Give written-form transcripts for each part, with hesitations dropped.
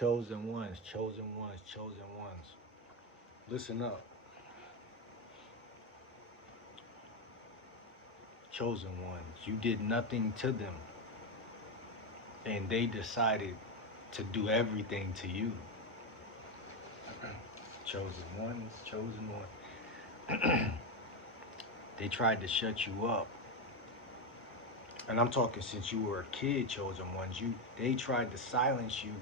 Chosen ones, chosen ones, chosen ones. Listen up. Chosen ones. You did nothing to them, and they decided to do everything to you. Chosen ones, chosen one. They tried to shut you up. And I'm talking since you were a kid, chosen ones. They tried to silence you,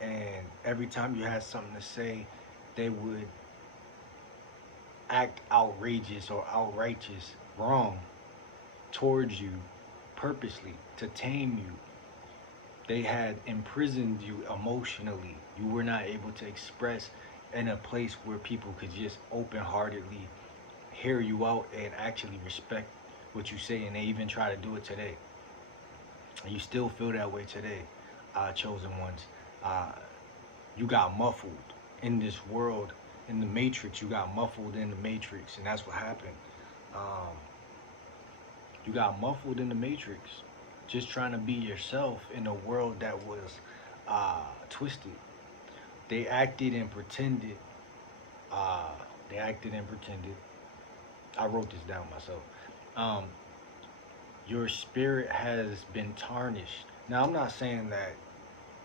and every time you had something to say, they would act outrageous or outrighteous wrong towards you purposely to tame you. They had imprisoned you emotionally. You were not able to express in a place where people could just open heartedly hear you out and actually respect what you say, and they even try to do it today. And you still feel that way today, chosen ones. Uh, you got muffled in this world, in the matrix. You got muffled in the matrix, and that's what happened. Um, you got muffled in the matrix, just trying to be yourself in a world that was twisted. They acted and pretended. Uh, they acted and pretended. I wrote this down myself. Um, your spirit has been tarnished. Now, I'm not saying that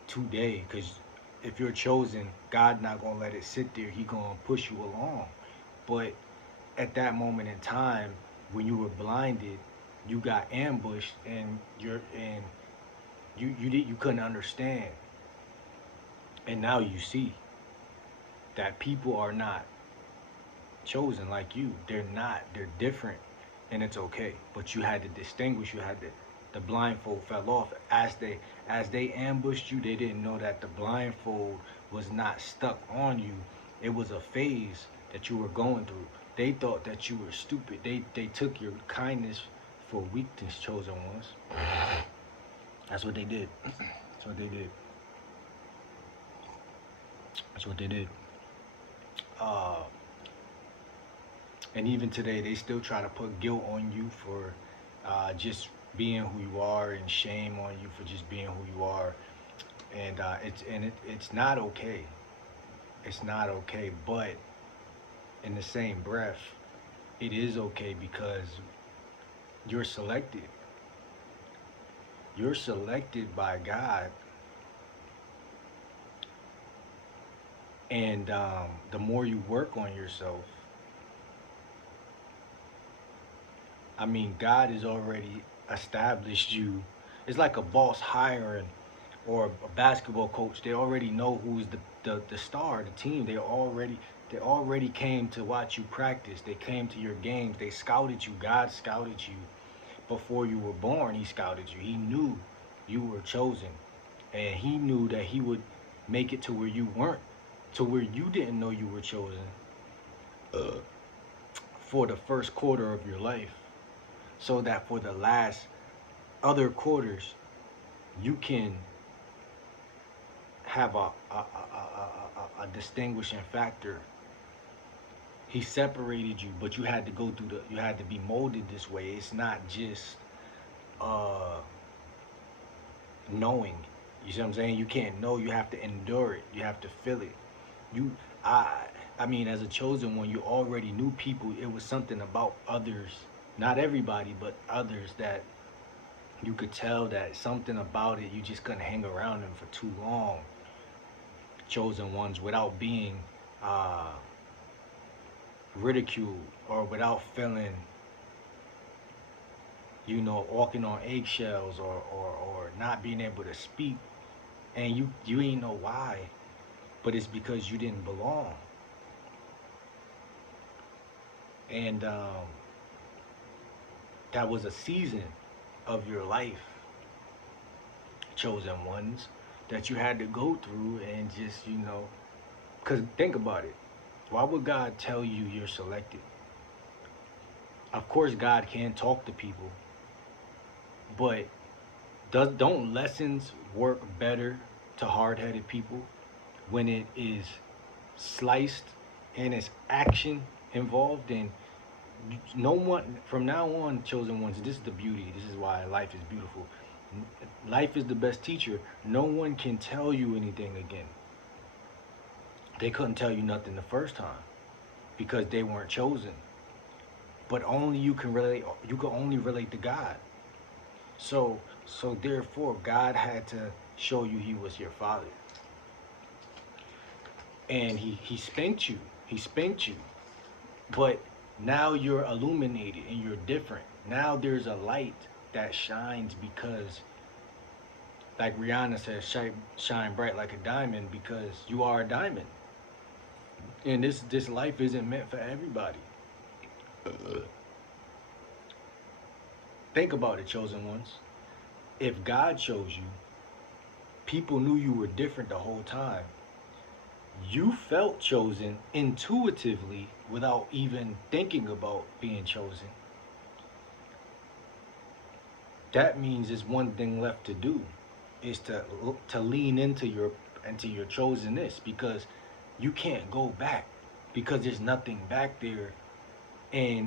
today, because if you're chosen, God not gonna let it sit there. He gonna push you along. But at that moment in time, when you were blinded, you got ambushed, and you couldn't understand, and now you see that people are not chosen like you. They're not. They're different, and it's okay. But you had to distinguish. You had to. The blindfold fell off as they ambushed you. They didn't know that the blindfold was not stuck on you. It was a phase that you were going through. They thought that you were stupid. They took your kindness for weakness, chosen ones. That's what they did. That's what they did. That's what they did. Uh, and even today, they still try to put guilt on you for just being who you are, and shame on you for just being who you are. And it's not okay. It's not okay. But in the same breath, it is okay because you're selected. You're selected by God, and the more you work on yourself, I mean, God has already established you. It's like a boss hiring or a basketball coach. They already know who's the star, the team. They already came to watch you practice. They came to your games. They scouted you. God scouted you before you were born. He scouted you. He knew you were chosen, and he knew that he would make it to where you weren't, to where you didn't know you were chosen for the first quarter of your life, so that for the last other quarters you can have a distinguishing factor. He separated you, but you had to go through you had to be molded this way. It's not just uh knowing. You see what I'm saying? You can't know, you have to endure it. You have to feel it. You I I mean, as a chosen one, you already knew people. It was something about others, not everybody, but others, that you could tell that something about it, you just couldn't hang around them for too long. Chosen ones, without being uh ridiculed, or without feeling, walking on eggshells, or not being able to speak, and you ain't know why, but it's because you didn't belong. And that was a season of your life, chosen ones, that you had to go through, and just, because think about it. Why would God tell you you're selected? Of course, God can talk to people, but don't lessons work better to hard-headed people when it is sliced and it's action involved? And no one from now on, chosen ones, this is the beauty. This is why life is beautiful. Life is the best teacher. No one can tell you anything again. They couldn't tell you nothing the first time because they weren't chosen. But only you can relate. You can only relate to God. So therefore, God had to show you He was your Father, and He spanked you. He spanked you. But now you're illuminated and you're different. Now there's a light that shines because, like Rihanna says, shine bright like a diamond because you are a diamond. And this life isn't meant for everybody. Think about it, chosen ones. If God chose you, people knew you were different the whole time. You felt chosen intuitively without even thinking about being chosen. That means there's one thing left to do is to lean into your chosenness because you can't go back because there's nothing back there and